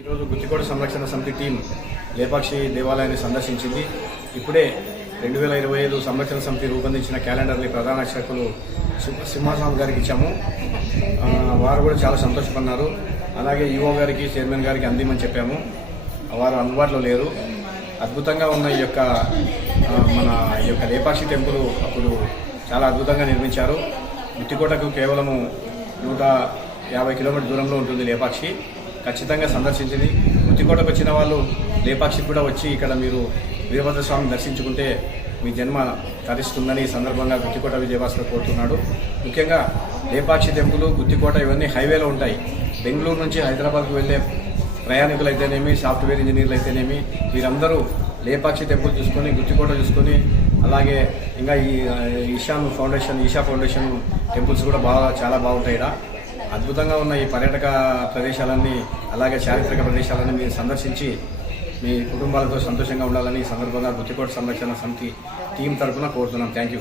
ఈరోజు గుత్తికోట సంరక్షణ సమితి టీం లేపాక్షి దేవాలయాన్ని సందర్శించింది. ఇప్పుడే రెండు వేల ఇరవై ఐదు సంరక్షణ సమితి రూపొందించిన క్యాలెండర్ని ప్రధాన అర్చకులు సింహాస్వామి గారికి ఇచ్చాము. వారు కూడా చాలా సంతోషపడినారు. అలాగే ఈఓ గారికి చైర్మన్ గారికి అందిమని చెప్పాము. వారు అందుబాటులో లేరు. అద్భుతంగా ఉన్న ఈ యొక్క మన ఈ యొక్క లేపాక్షి టెంపుల్ అప్పుడు చాలా అద్భుతంగా నిర్మించారు. గుత్తికోటకు కేవలము నూట యాభై కిలోమీటర్ దూరంలో ఉంటుంది లేపాక్షి. ఖచ్చితంగా సందర్శించింది. గుత్తికోటకు వచ్చిన వాళ్ళు లేపాక్షికి కూడా వచ్చి ఇక్కడ మీరు వీరభద్రస్వామిని దర్శించుకుంటే మీ జన్మ తరిస్తుందని ఈ సందర్భంగా గుత్తికోట విజయవాసలో కోరుతున్నాడు. ముఖ్యంగా లేపాక్షి టెంపుల్ గుత్తికోట ఇవన్నీ హైవేలో ఉంటాయి. బెంగళూరు నుంచి హైదరాబాద్కు వెళ్ళే ప్రయాణికులు అయితేనేమి సాఫ్ట్వేర్ ఇంజనీర్లు అయితేనేమి వీరందరూ లేపాక్షి టెంపుల్ చూసుకొని గుత్తికోట చూసుకొని అలాగే ఇంకా ఈ Ishan foundation Isha foundation temples కూడా బాగా చాలా బాగుంటాయి ఇక్కడ అద్భుతంగా ఉన్న ఈ పర్యాటక ప్రదేశాలన్నీ అలాగే చారిత్రక ప్రదేశాలన్నీ మీరు సందర్శించి మీ కుటుంబాలతో సంతోషంగా ఉండాలని ఈ సందర్భంగా గుత్తికోట సంరక్షణ సమితి టీం తరఫున కోరుతున్నాం. Thank you